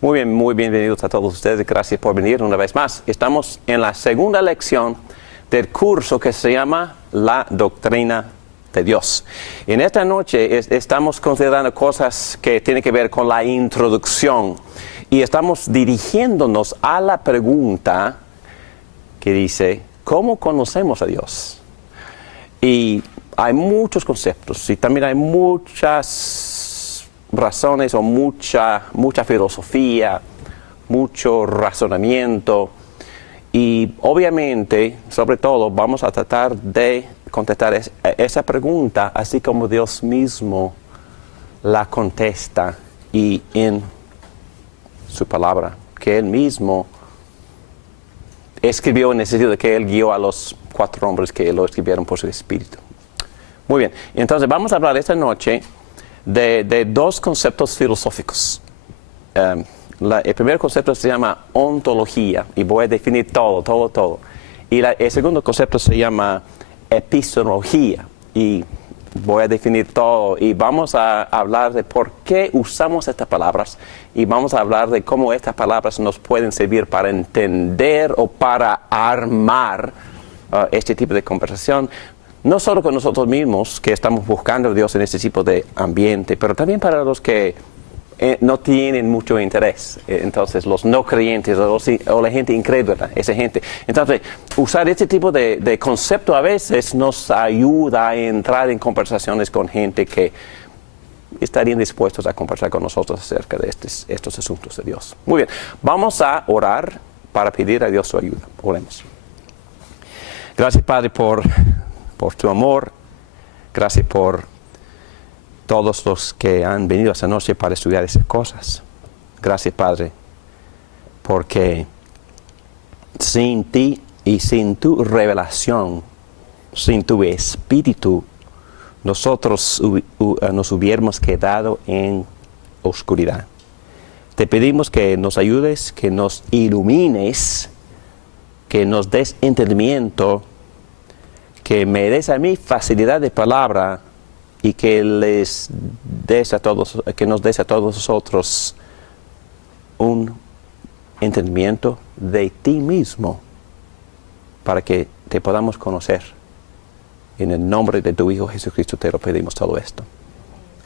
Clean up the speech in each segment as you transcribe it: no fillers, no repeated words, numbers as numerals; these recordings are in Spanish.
Muy bienvenidos a todos ustedes. Gracias por venir una vez más. Estamos en la segunda lección del curso que se llama La Doctrina de Dios. En esta noche estamos considerando cosas que tienen que ver con la introducción y estamos dirigiéndonos a la pregunta que dice, ¿cómo conocemos a Dios? Y hay muchos conceptos y también hay muchas razones o mucha filosofía, mucho razonamiento y obviamente, sobre todo, vamos a tratar de contestar esa pregunta así como Dios mismo la contesta y en su palabra, que Él mismo escribió en el sentido de que Él guió a los 4 hombres que lo escribieron por su Espíritu. Muy bien, entonces vamos a hablar esta noche de 2 conceptos filosóficos. El primer concepto se llama ontología y voy a definir todo. Y el segundo concepto se llama epistemología y voy a definir todo. Y vamos a hablar de por qué usamos estas palabras y vamos a hablar de cómo estas palabras nos pueden servir para entender o para armar este tipo de conversación. No solo con nosotros mismos, que estamos buscando a Dios en este tipo de ambiente, pero también para los que no tienen mucho interés. Entonces, los no creyentes o la gente incrédula, esa gente. Entonces, usar este tipo de concepto a veces nos ayuda a entrar en conversaciones con gente que estarían dispuestos a conversar con nosotros acerca de estos asuntos de Dios. Muy bien, vamos a orar para pedir a Dios su ayuda. Oremos. Gracias, Padre, por tu amor. Gracias por todos los que han venido esta noche para estudiar esas cosas. Gracias, Padre, porque sin ti y sin tu revelación, sin tu Espíritu, nosotros nos hubiéramos quedado en oscuridad. Te pedimos que nos ayudes, que nos ilumines, que nos des entendimiento, que me des a mí facilidad de palabra y que nos des a todos nosotros un entendimiento de ti mismo para que te podamos conocer. En el nombre de tu Hijo Jesucristo te lo pedimos todo esto.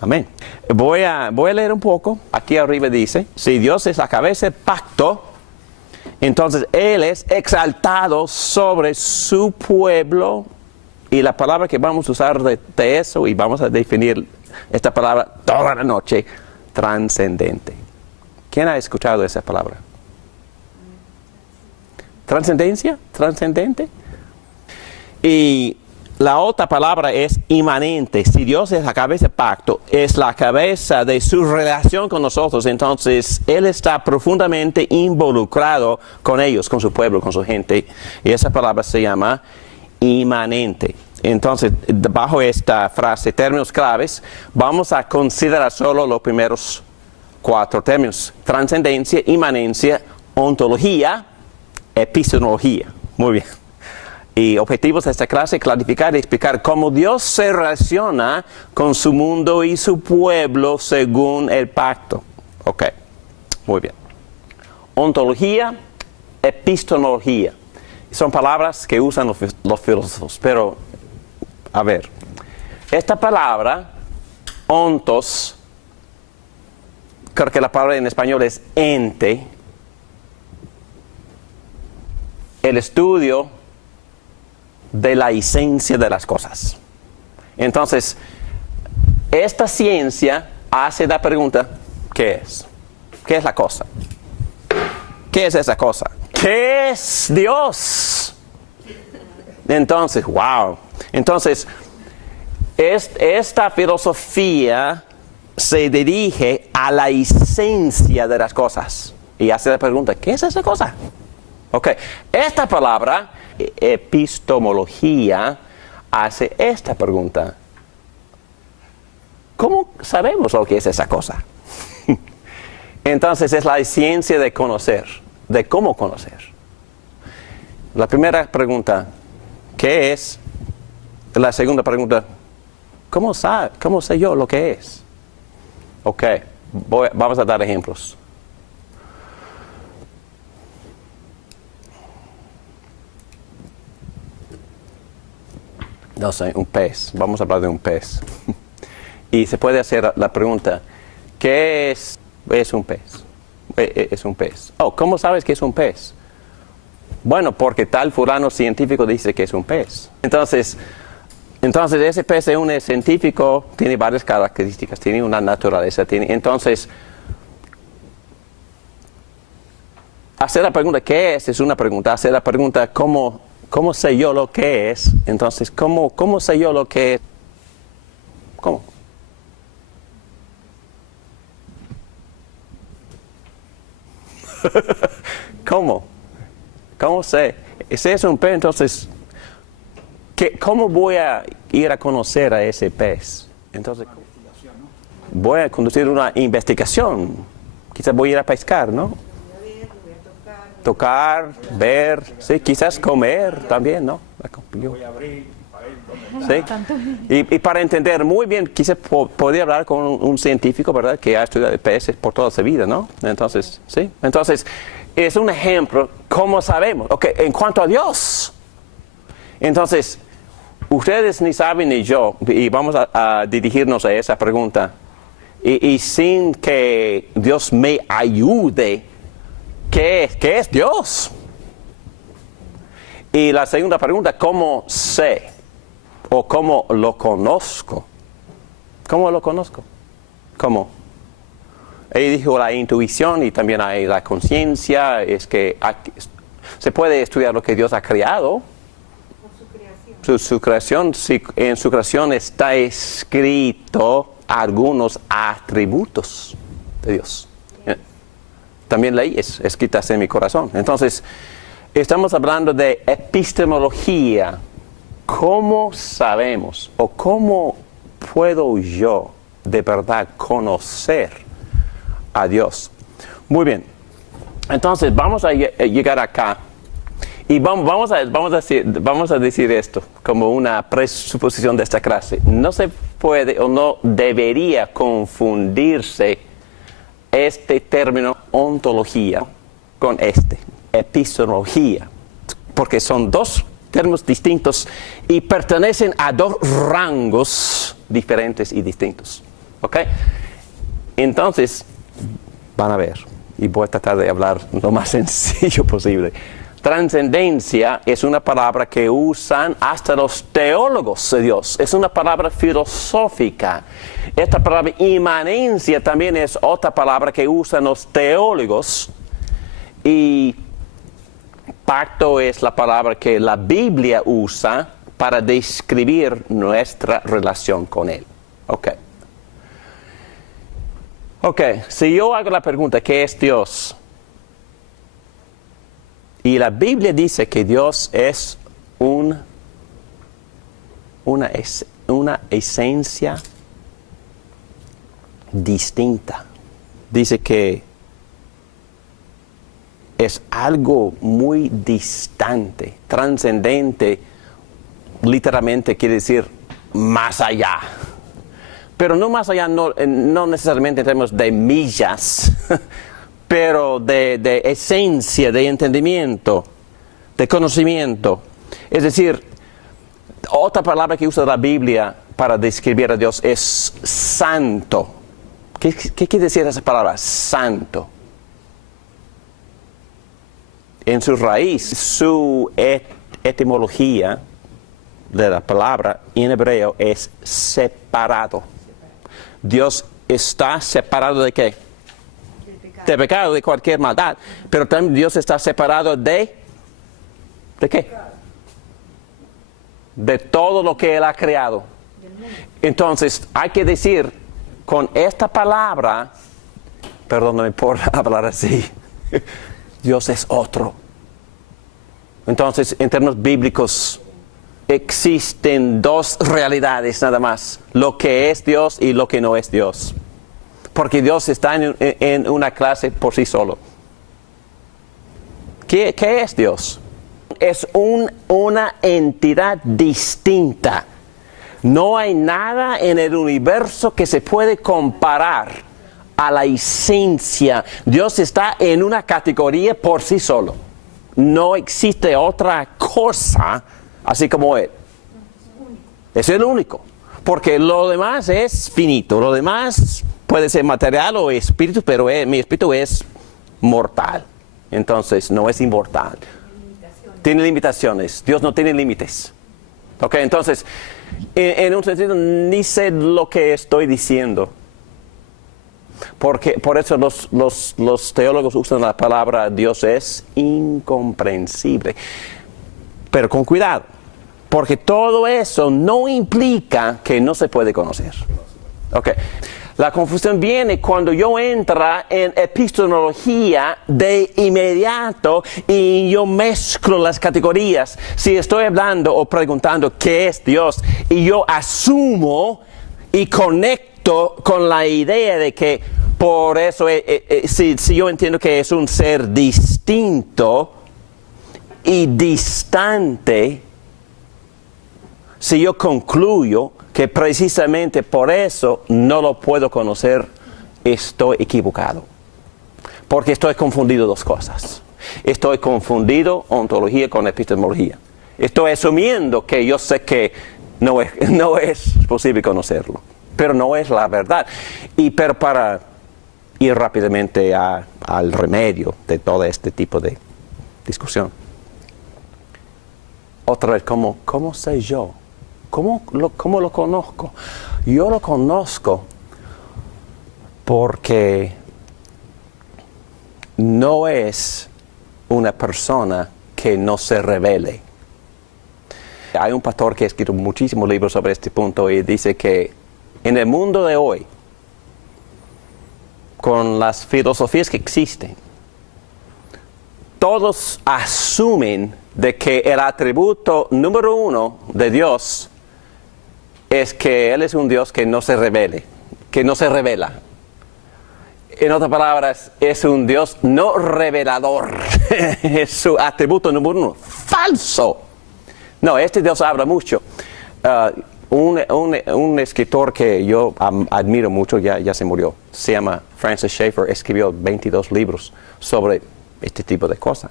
Amén. Voy a leer un poco. Aquí arriba dice, si Dios es la cabeza del pacto, entonces Él es exaltado sobre su pueblo. Y la palabra que vamos a usar de eso, y vamos a definir esta palabra toda la noche, trascendente. ¿Quién ha escuchado esa palabra? ¿Trascendencia? ¿Trascendente? Y la otra palabra es inmanente. Si Dios es la cabeza del pacto, es la cabeza de su relación con nosotros, entonces Él está profundamente involucrado con ellos, con su pueblo, con su gente. Y esa palabra se llama inmanente. Entonces, bajo esta frase, términos claves, vamos a considerar solo los primeros 4 términos: trascendencia, inmanencia, ontología, epistemología. Muy bien. Y objetivos de esta clase: clarificar y explicar cómo Dios se relaciona con su mundo y su pueblo según el pacto. Ok, muy bien. Ontología, epistemología. Son palabras que usan los filósofos, pero, a ver, esta palabra, ontos, creo que la palabra en español es ente, el estudio de la esencia de las cosas. Entonces, esta ciencia hace la pregunta, ¿qué es? ¿Qué es la cosa? ¿Qué es esa cosa? ¿Qué es Dios? Entonces, wow. Entonces, esta filosofía se dirige a la esencia de las cosas y hace la pregunta, ¿qué es esa cosa? Ok, esta palabra, epistemología, hace esta pregunta. ¿Cómo sabemos lo que es esa cosa? Entonces es la ciencia de conocer, de cómo conocer. La primera pregunta, ¿qué es? La segunda pregunta, ¿cómo sé yo lo que es? Ok, vamos a dar ejemplos. No sé, un pez. Vamos a hablar de un pez. Y se puede hacer la pregunta, ¿qué es un pez? Es un pez. Oh, ¿cómo sabes que es un pez? Bueno, porque tal fulano científico dice que es un pez. Entonces ese pez es un científico, tiene varias características, tiene una naturaleza. Entonces, hacer la pregunta ¿qué es una pregunta. Hacer la pregunta ¿cómo sé yo lo que es? Entonces, ¿cómo sé yo lo que es? ¿Cómo? ¿Cómo sé? Ese es un pez, entonces, ¿cómo voy a ir a conocer a ese pez? Entonces, voy a conducir una investigación. Quizás voy a ir a pescar, ¿no? Tocar, ver, sí, quizás comer también, ¿no? Voy a abrir para ver dónde está. Sí. Y para entender muy bien, quizás podría hablar con un científico, ¿verdad? Que ha estudiado peces por toda su vida, ¿no? Entonces, sí. Entonces, es un ejemplo, ¿cómo sabemos? Ok, en cuanto a Dios. Entonces, ustedes ni saben ni yo, y vamos a dirigirnos a esa pregunta. Y sin que Dios me ayude, ¿qué es Dios? Y la segunda pregunta, ¿cómo sé? ¿O cómo lo conozco? ¿Cómo lo conozco? ¿Cómo? Ahí dijo la intuición y también hay la conciencia. Es que se puede estudiar lo que Dios ha creado. Su creación, sí, en su creación está escrito algunos atributos de Dios. También leyes escritas en mi corazón. Entonces, estamos hablando de epistemología. ¿Cómo sabemos o cómo puedo yo de verdad conocer a Dios? Muy bien. Entonces, vamos a llegar acá y vamos a decir esto como una presuposición de esta clase. No se puede o no debería confundirse este término ontología con epistemología, porque son dos términos distintos y pertenecen a dos rangos diferentes y distintos. ¿Ok? Entonces, van a ver, y voy a tratar de hablar lo más sencillo posible. Trascendencia es una palabra que usan hasta los teólogos de Dios. Es una palabra filosófica. Esta palabra inmanencia también es otra palabra que usan los teólogos. Y pacto es la palabra que la Biblia usa para describir nuestra relación con Él. Ok, si yo hago la pregunta, ¿qué es Dios? Y la Biblia dice que Dios es una esencia distinta. Dice que es algo muy distante, trascendente, literalmente quiere decir más allá. Pero no más allá, no necesariamente en términos de millas, pero de esencia, de entendimiento, de conocimiento. Es decir, otra palabra que usa la Biblia para describir a Dios es santo. ¿Qué quiere decir esa palabra? Santo. En su raíz, su etimología de la palabra en hebreo es separado. Dios está separado ¿de qué? De pecado, de cualquier maldad. Pero también Dios está separado ¿de qué? De todo lo que Él ha creado. Entonces, hay que decir con esta palabra, perdóname por hablar así, Dios es otro. Entonces, en términos bíblicos, existen dos realidades nada más. Lo que es Dios y lo que no es Dios. porque Dios está en una clase por sí solo. ¿Qué es Dios? Es una entidad distinta. No hay nada en el universo que se puede comparar a la esencia. Dios está en una categoría por sí solo. No existe otra cosa así como Él. Es el único. Porque lo demás es finito. Lo demás puede ser material o espíritu, pero mi espíritu es mortal. Entonces no es inmortal. Tiene limitaciones. Dios no tiene límites. Ok, entonces, en un sentido, ni sé lo que estoy diciendo. Porque por eso los teólogos usan la palabra Dios es incomprensible. Pero con cuidado, porque todo eso no implica que no se puede conocer. Ok. La confusión viene cuando yo entro en epistemología de inmediato y yo mezclo las categorías. Si estoy hablando o preguntando qué es Dios y yo asumo y conecto con la idea de que por eso, si yo entiendo que es un ser distinto y distante, si yo concluyo que precisamente por eso no lo puedo conocer, estoy equivocado. Porque estoy confundido dos cosas. Estoy confundido ontología con epistemología. Estoy asumiendo que yo sé que no es posible conocerlo. Pero no es la verdad. Pero para ir rápidamente al remedio de todo este tipo de discusión. Otra vez, ¿cómo sé yo? ¿Cómo lo conozco? Yo lo conozco porque no es una persona que no se revele. Hay un pastor que ha escrito muchísimos libros sobre este punto y dice que en el mundo de hoy, con las filosofías que existen, todos asumen de que el atributo número uno de Dios es que Él es un Dios que no se revele, que no se revela. En otras palabras, es un Dios no revelador. Es su atributo número uno. ¡Falso! No, este Dios habla mucho. Un escritor que yo admiro mucho, ya se murió, se llama Francis Schaeffer, escribió 22 libros sobre este tipo de cosas.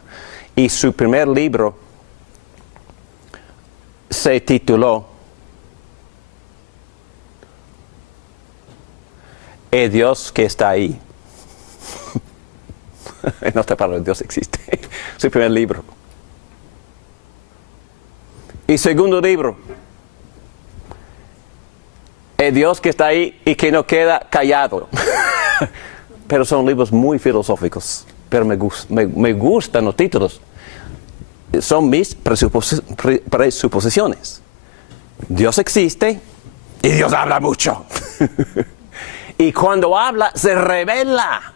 Y su primer libro se tituló El Dios que está ahí. En otras palabras, Dios existe. Su primer libro. Y segundo libro. El Dios que está ahí y que no queda callado. Pero son libros muy filosóficos. Pero me gustan los títulos. Son mis presuposiciones. Dios existe y Dios habla mucho. Y cuando habla, se revela.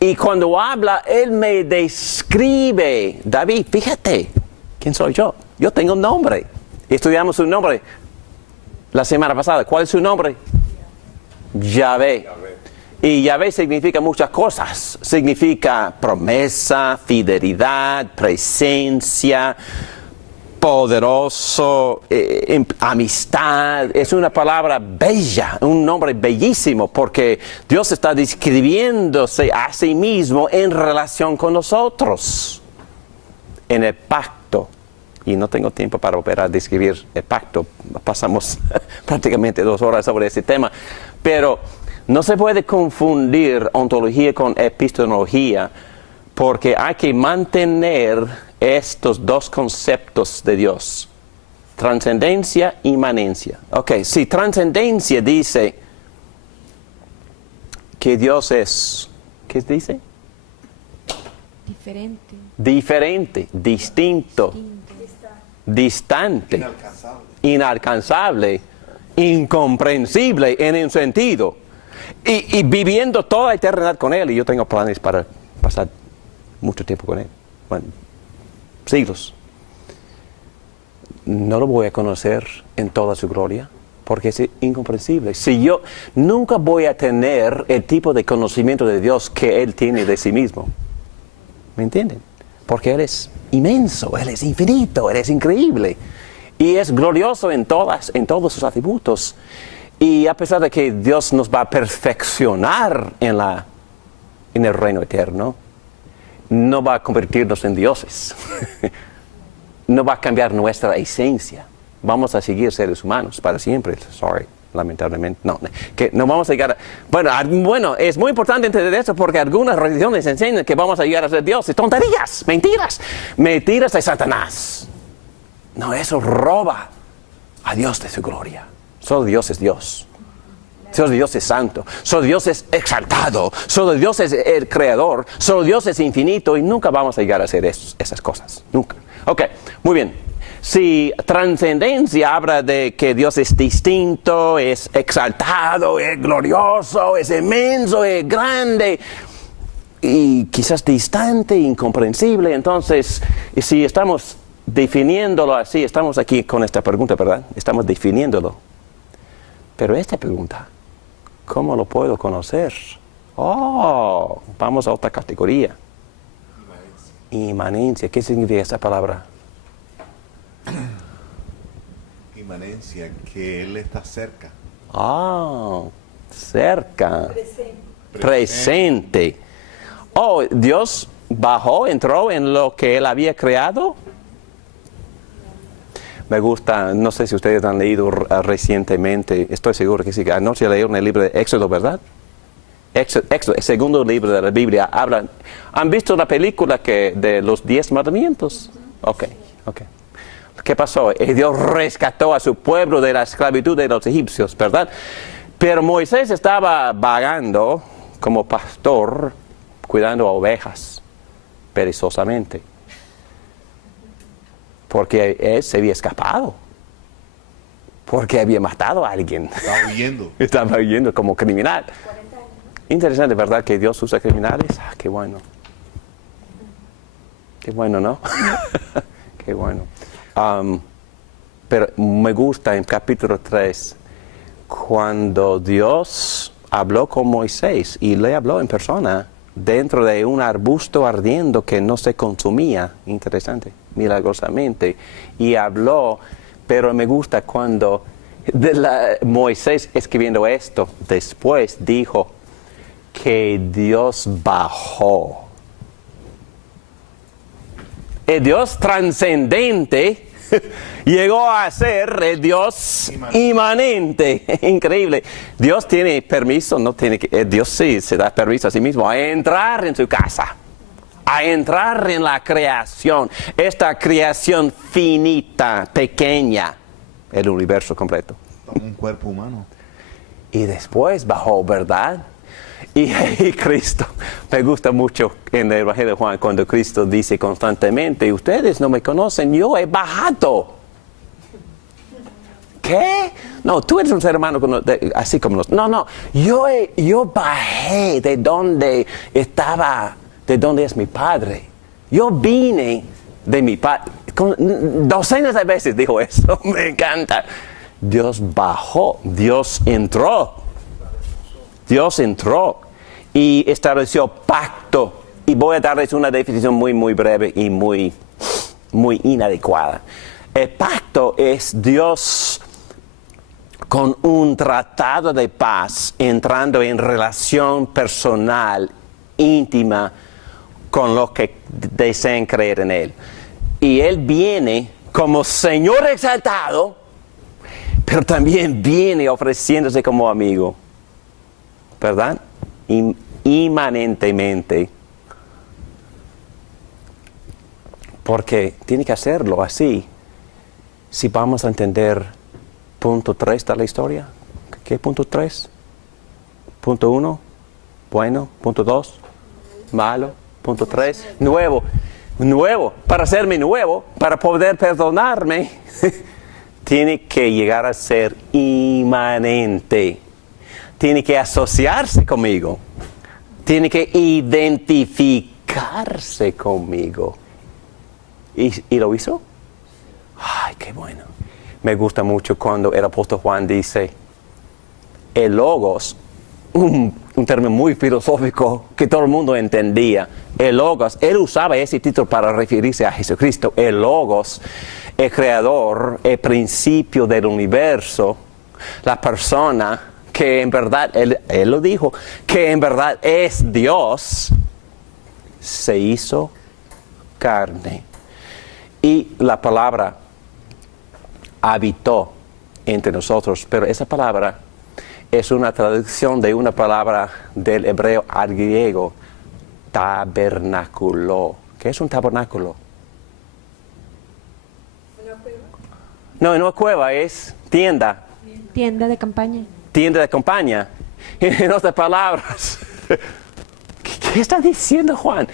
Y cuando habla, Él me describe. David, fíjate, ¿quién soy yo? Yo tengo un nombre. Estudiamos su nombre la semana pasada. ¿Cuál es su nombre? Yahvé. Y Yahvé significa muchas cosas. Significa promesa, fidelidad, presencia, poderoso, amistad. Es una palabra bella, un nombre bellísimo, porque Dios está describiéndose a sí mismo en relación con nosotros, en el pacto. Y no tengo tiempo para volver a describir el pacto. Pasamos prácticamente 2 horas sobre ese tema. Pero no se puede confundir ontología con epistemología, porque hay que mantener estos dos conceptos de Dios, trascendencia e inmanencia. Ok, si trascendencia dice que Dios es, ¿qué dice? Diferente, distinto, distante, inalcanzable, incomprensible en un sentido, y viviendo toda la eternidad con Él. Y yo tengo planes para pasar mucho tiempo con Él. Bueno, siglos. No lo voy a conocer en toda su gloria, porque es incomprensible. Si yo nunca voy a tener el tipo de conocimiento de Dios que Él tiene de sí mismo. ¿Me entienden? Porque Él es inmenso, Él es infinito, Él es increíble. Y es glorioso en todos sus atributos. Y a pesar de que Dios nos va a perfeccionar en el reino eterno, no va a convertirnos en dioses. No va a cambiar nuestra esencia. Vamos a seguir seres humanos para siempre. Sorry, lamentablemente. No, que no vamos a llegar a... Bueno, es muy importante entender eso porque algunas religiones enseñan que vamos a llegar a ser dioses. Tonterías, mentiras de Satanás. No, eso roba a Dios de su gloria. Solo Dios es Dios. Solo Dios es santo. Solo Dios es exaltado. Solo Dios es el creador. Solo Dios es infinito y nunca vamos a llegar a hacer esas cosas. Nunca. Ok, muy bien. Si trascendencia habla de que Dios es distinto, es exaltado, es glorioso, es inmenso, es grande y quizás distante, incomprensible, entonces si estamos definiéndolo así, estamos aquí con esta pregunta, ¿verdad? Estamos definiéndolo. Pero esta pregunta, ¿cómo lo puedo conocer? Oh, vamos a otra categoría. Inmanencia. ¿Qué significa esa palabra? Inmanencia, que Él está cerca. Ah, cerca. Presente. Oh, Dios bajó, entró en lo que Él había creado. Me gusta, no sé si ustedes han leído recientemente, estoy seguro que sí, anoche leyeron el libro de Éxodo, ¿verdad? Éxodo, el segundo libro de la Biblia, ¿han visto la película de los 10 mandamientos? Ok. ¿Qué pasó? Dios rescató a su pueblo de la esclavitud de los egipcios, ¿verdad? Pero Moisés estaba vagando como pastor, cuidando a ovejas, perezosamente. Porque él se había escapado. Porque había matado a alguien. Estaba huyendo. Estaba huyendo como criminal. 40 años. Interesante, ¿verdad? Que Dios usa criminales. Ah, qué bueno. Qué bueno, ¿no? Qué bueno. Pero me gusta en capítulo 3, cuando Dios habló con Moisés y le habló en persona dentro de un arbusto ardiendo que no se consumía. Interesante. Milagrosamente, y habló, pero me gusta cuando Moisés escribiendo esto, después dijo que Dios bajó. El Dios trascendente llegó a ser el Dios inmanente. Increíble. Dios tiene permiso, Dios sí se da permiso a sí mismo a entrar en su casa, a entrar en la creación, esta creación finita, pequeña, el universo completo. Un cuerpo humano. Y después bajó, ¿verdad? Y Cristo, me gusta mucho en el Evangelio de Juan, cuando Cristo dice constantemente, ustedes no me conocen, yo he bajado. ¿Qué? No, tú eres un ser humano así como nosotros. No, yo bajé de donde estaba, de donde es mi Padre. Yo vine de mi Padre. Docenas de veces dijo eso, me encanta. Dios bajó, Dios entró y estableció pacto. Y voy a darles una definición muy, muy breve y muy, muy inadecuada. El pacto es Dios con un tratado de paz, entrando en relación personal, íntima, con los que desean creer en Él. Y Él viene como Señor exaltado, pero también viene ofreciéndose como amigo, ¿verdad? Inmanentemente. Porque tiene que hacerlo así, si vamos a entender punto 3 de la historia. ¿Qué punto 3? Punto 1, bueno. Punto 2, malo. Punto 3, nuevo. Para hacerme nuevo, para poder perdonarme, tiene que llegar a ser inmanente. Tiene que asociarse conmigo. Tiene que identificarse conmigo. ¿Y lo hizo? Ay, qué bueno. Me gusta mucho cuando el apóstol Juan dice, el logos, un término muy filosófico que todo el mundo entendía. El logos, él usaba ese título para referirse a Jesucristo. El logos, el creador, el principio del universo, la persona que en verdad, él lo dijo, que en verdad es Dios, se hizo carne. Y la palabra habitó entre nosotros, pero esa palabra es una traducción de una palabra del hebreo al griego, tabernáculo. ¿Qué es un tabernáculo? ¿Una cueva? No, no cueva, es tienda. Tienda de campaña. Tienda de campaña. En otras palabras, ¿qué está diciendo Juan?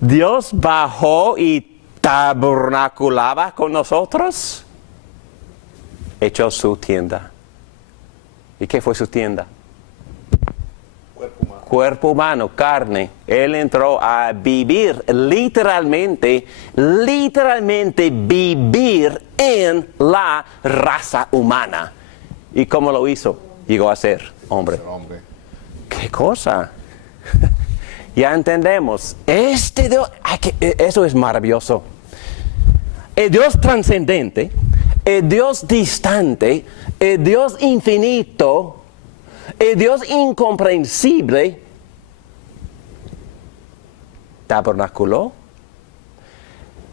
Dios bajó y tabernaculaba con nosotros. Echó su tienda. ¿Y qué fue su tienda? Cuerpo humano, carne. Él entró a vivir, literalmente vivir en la raza humana. ¿Y cómo lo hizo? Llegó a ser hombre. ¿Qué cosa? Ya entendemos. Este Dios, eso es maravilloso. El Dios trascendente, el Dios distante, el Dios infinito, el Dios incomprensible, tabernaculó,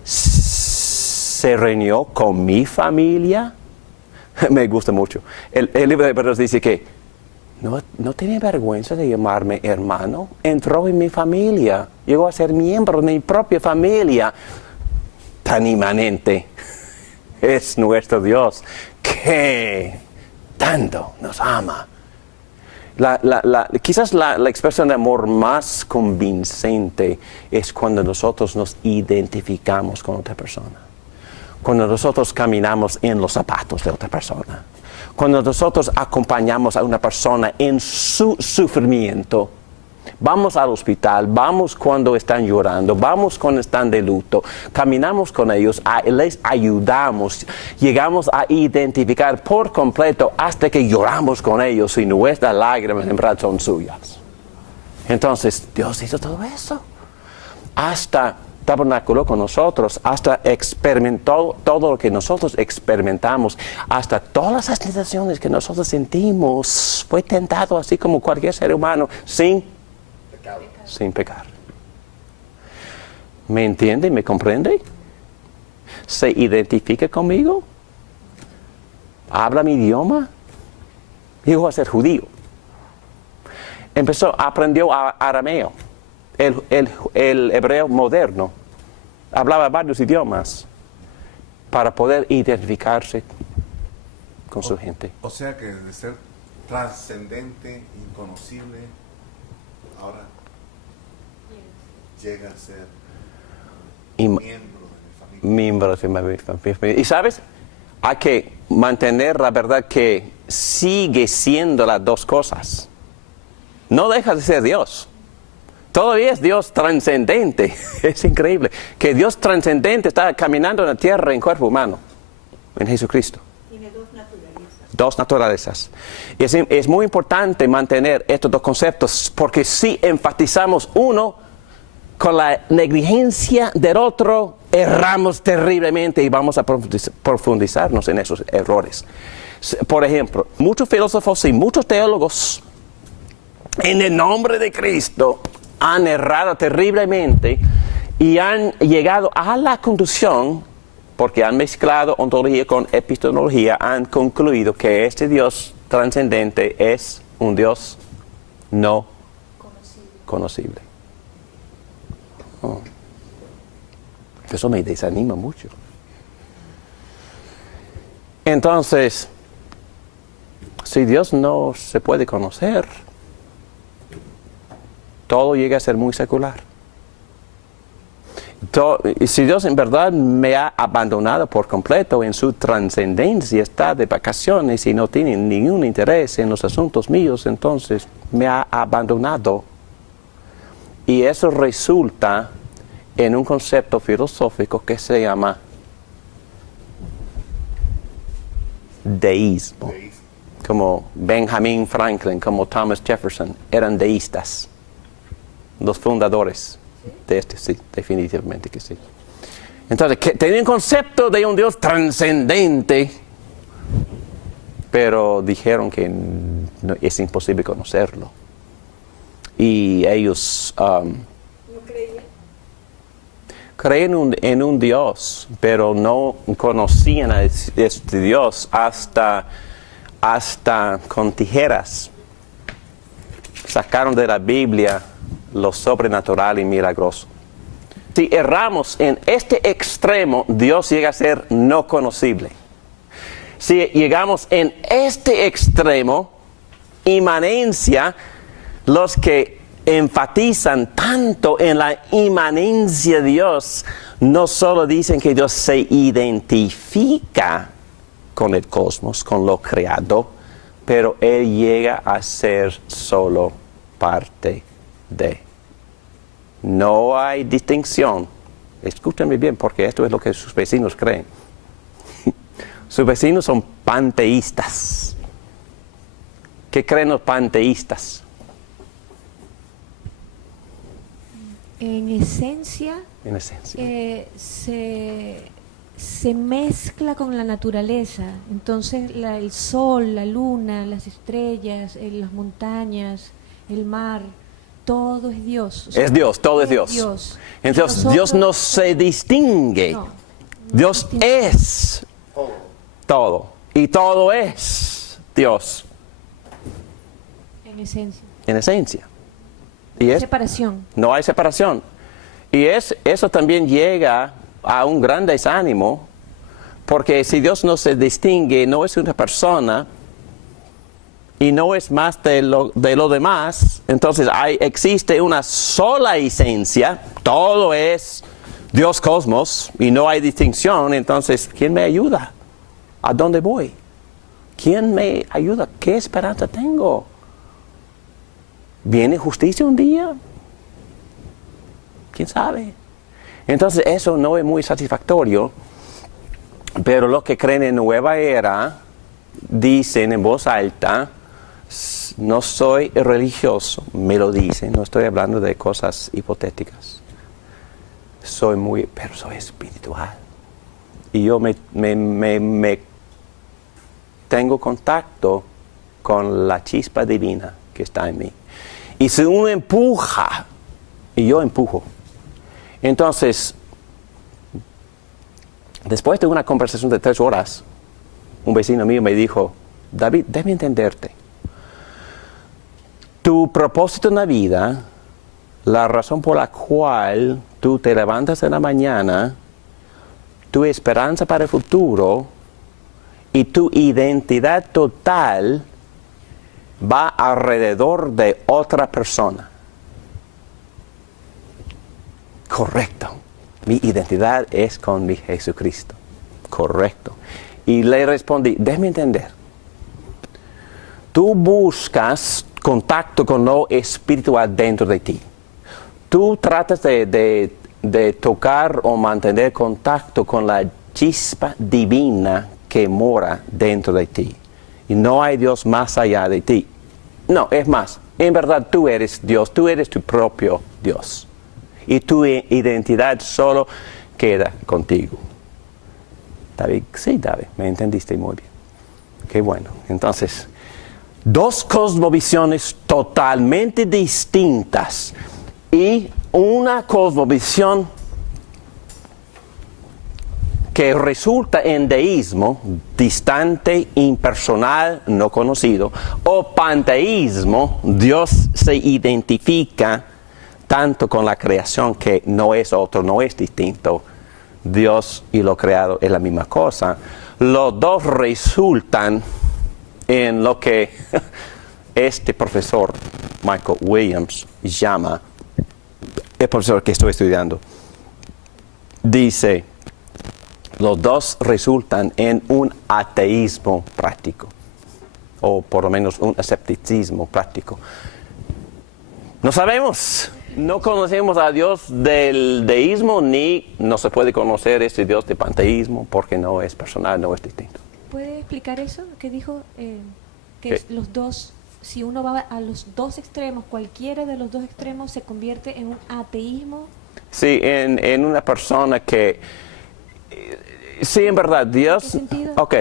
se reunió con mi familia. Me gusta mucho. El libro de Hebreos dice que no tiene vergüenza de llamarme hermano. Entró en mi familia. Llegó a ser miembro de mi propia familia. Tan inmanente es nuestro Dios que tanto nos ama. Quizás la expresión de amor más convincente es cuando nosotros nos identificamos con otra persona. Cuando nosotros caminamos en los zapatos de otra persona. Cuando nosotros acompañamos a una persona en su sufrimiento. Vamos al hospital, vamos cuando están llorando, vamos cuando están de luto, caminamos con ellos, les ayudamos, llegamos a identificar por completo hasta que lloramos con ellos y nuestras lágrimas en verdad son suyas. Entonces, Dios hizo todo eso. Hasta tabernaculó con nosotros, hasta experimentó todo lo que nosotros experimentamos, hasta todas las sensaciones que nosotros sentimos. Fue tentado así como cualquier ser humano, sin pecar. ¿Me entiende? ¿Me comprende? ¿Se identifica conmigo? ¿Habla mi idioma? Llegó a ser judío. Aprendió arameo, el hebreo moderno. Hablaba varios idiomas para poder identificarse con su gente. O sea que de ser trascendente, inconocible, ahora llega a ser miembro de mi familia. Y sabes, hay que mantener la verdad que sigue siendo las dos cosas. No deja de ser Dios. Todavía es Dios trascendente. Es increíble que Dios trascendente está caminando en la tierra en cuerpo humano, en Jesucristo. Tiene dos naturalezas. Dos naturalezas. Es muy importante mantener estos dos conceptos porque si enfatizamos uno con la negligencia del otro, erramos terriblemente y vamos a profundizarnos en esos errores. Por ejemplo, muchos filósofos y muchos teólogos en el nombre de Cristo han errado terriblemente y han llegado a la conclusión, porque han mezclado ontología con epistemología, han concluido que este Dios trascendente es un Dios no conocible. Oh. Eso me desanima mucho. Entonces, si Dios no se puede conocer, todo llega a ser muy secular. Si Dios en verdad me ha abandonado por completo en su trascendencia, está de vacaciones y no tiene ningún interés en los asuntos míos, entonces me ha abandonado. Y eso resulta en un concepto filosófico que se llama deísmo. Deísmo. Como Benjamin Franklin, como Thomas Jefferson, eran deístas. Los fundadores de este, sí, definitivamente que sí. Entonces, que tenían concepto de un Dios trascendente, pero dijeron que es imposible conocerlo. Y ellos ¿No creía? creen en un Dios, pero no conocían a este Dios hasta con tijeras. Sacaron de la Biblia lo sobrenatural y milagroso. Si erramos en este extremo, Dios llega a ser no conocible. Si llegamos en este extremo, inmanencia, los que enfatizan tanto en la inmanencia de Dios, no solo dicen que Dios se identifica con el cosmos, con lo creado, pero Él llega a ser solo parte de. No hay distinción. Escúchenme bien, porque esto es lo que sus vecinos creen. Sus vecinos son panteístas. ¿Qué creen los panteístas? En esencia, En esencia. se mezcla con la naturaleza. Entonces el sol, la luna, las estrellas, las montañas, el mar, todo es Dios. O sea, Es Dios, todo es Dios. Entonces Nosotros- Dios no se distingue. No, Dios es todo. Y todo es Dios en esencia. en esencia. Y es, Separación. no hay separación. Y eso también llega a un gran desánimo, porque si Dios no se distingue, no es una persona y no es más de lo demás, entonces existe una sola esencia, todo es Dios cosmos y no hay distinción. Entonces, ¿quién me ayuda? ¿A dónde voy? ¿Quién me ayuda? ¿Qué esperanza tengo? ¿Viene justicia un día? ¿Quién sabe? Entonces eso no es muy satisfactorio, pero los que creen en nueva era dicen en voz alta, no soy religioso, me lo dicen, no estoy hablando de cosas hipotéticas. Pero soy espiritual. Y yo me tengo contacto con la chispa divina que está en mí. Y si uno empuja, y yo empujo, entonces, después de una conversación de 3 horas, un vecino mío me dijo, David, déjame entenderte. Tu propósito en la vida, la razón por la cual tú te levantas en la mañana, tu esperanza para el futuro y tu identidad total va alrededor de otra persona. Correcto. Mi identidad es con mi Jesucristo. Correcto. Y le respondí, déjame entender. Tú buscas contacto con lo espiritual dentro de ti. Tú tratas de tocar o mantener contacto con la chispa divina que mora dentro de ti. Y no hay Dios más allá de ti. No, es más, en verdad tú eres Dios, tú eres tu propio Dios. Y tu identidad solo queda contigo. David, sí, David, me entendiste muy bien. Qué bueno. Entonces, 2 cosmovisiones totalmente distintas y una cosmovisión que resulta en deísmo, distante, impersonal, no conocido, o panteísmo, Dios se identifica tanto con la creación que no es otro, no es distinto. Dios y lo creado es la misma cosa. Los dos resultan en lo que este profesor Michael Williams llama, el profesor que estoy estudiando, dice, los dos resultan en un ateísmo práctico, o por lo menos un escepticismo práctico. No sabemos, no conocemos a Dios del deísmo, ni no se puede conocer este Dios de panteísmo, porque no es personal, no es distinto. ¿Puede explicar eso? ¿Qué dijo? Que ¿Qué? es los dos, si uno va a los dos extremos, cualquiera de los dos extremos se convierte en un ateísmo. Sí, en una persona que... Sí, en verdad, Dios... ¿En qué sentido? Ok,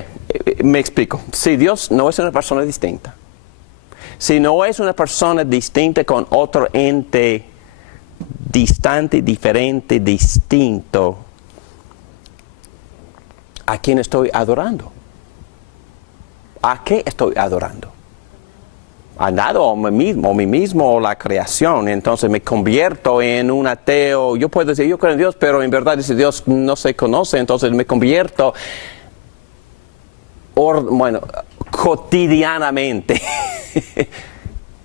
me explico. Si Dios no es una persona distinta, si no es una persona distinta con otro ente distante, diferente, distinto, ¿a quién estoy adorando? ¿A qué estoy adorando? A nada, o mí mismo, o la creación. Entonces me convierto en un ateo. Yo puedo decir, yo creo en Dios, pero en verdad ese Dios no se conoce. Entonces me convierto, cotidianamente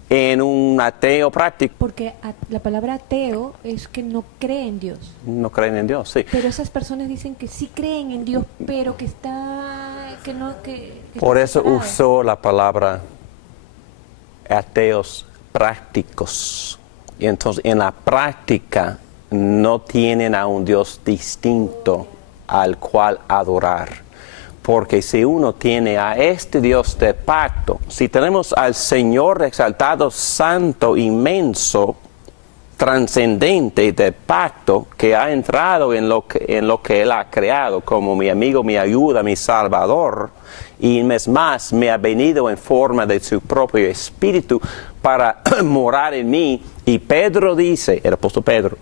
en un ateo práctico. Porque la palabra ateo es que no cree en Dios. No creen en Dios, sí. Pero esas personas dicen que sí creen en Dios, pero que Por está eso separado. usó la palabra ateos prácticos. Y entonces en la práctica no tienen a un Dios distinto al cual adorar. Porque si uno tiene a este Dios de pacto, si tenemos al Señor exaltado, santo, inmenso, trascendente de pacto, que ha entrado en lo que Él ha creado como mi amigo, mi ayuda, mi salvador, y es más, me ha venido en forma de su propio espíritu para morar en mí. Y Pedro dice, el apóstol Pedro,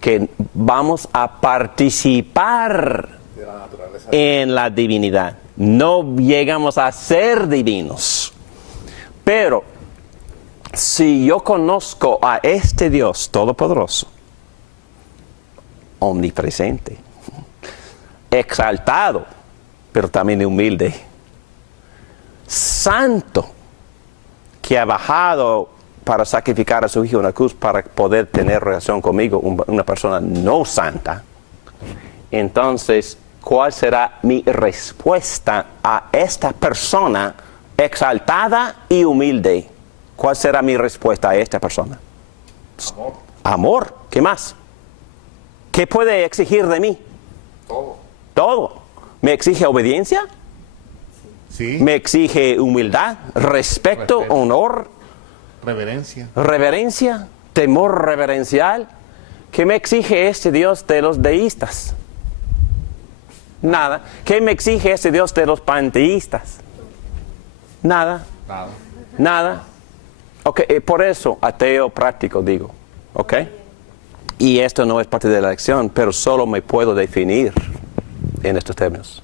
que vamos a participar De la naturaleza. en la divinidad. No llegamos a ser divinos. Pero si yo conozco a este Dios todopoderoso, omnipresente, exaltado, pero también humilde, santo, que ha bajado para sacrificar a su hijo en la cruz para poder tener relación conmigo, una persona no santa, entonces, ¿cuál será mi respuesta a esta persona exaltada y humilde? ¿Cuál será mi respuesta a esta persona? Amor. Amor. ¿Qué más? ¿Qué puede exigir de mí? Todo. Todo. ¿Me exige obediencia? Sí. ¿Me exige humildad, respeto, Respeto. honor, Reverencia. reverencia, temor reverencial? ¿Qué me exige este Dios de los deístas? Nada. ¿Qué me exige este Dios de los panteístas? Nada. Nada. Nada. Ok, por eso, ateo práctico digo. Ok. Y esto no es parte de la lección, pero solo me puedo definir en estos términos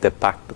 de pacto.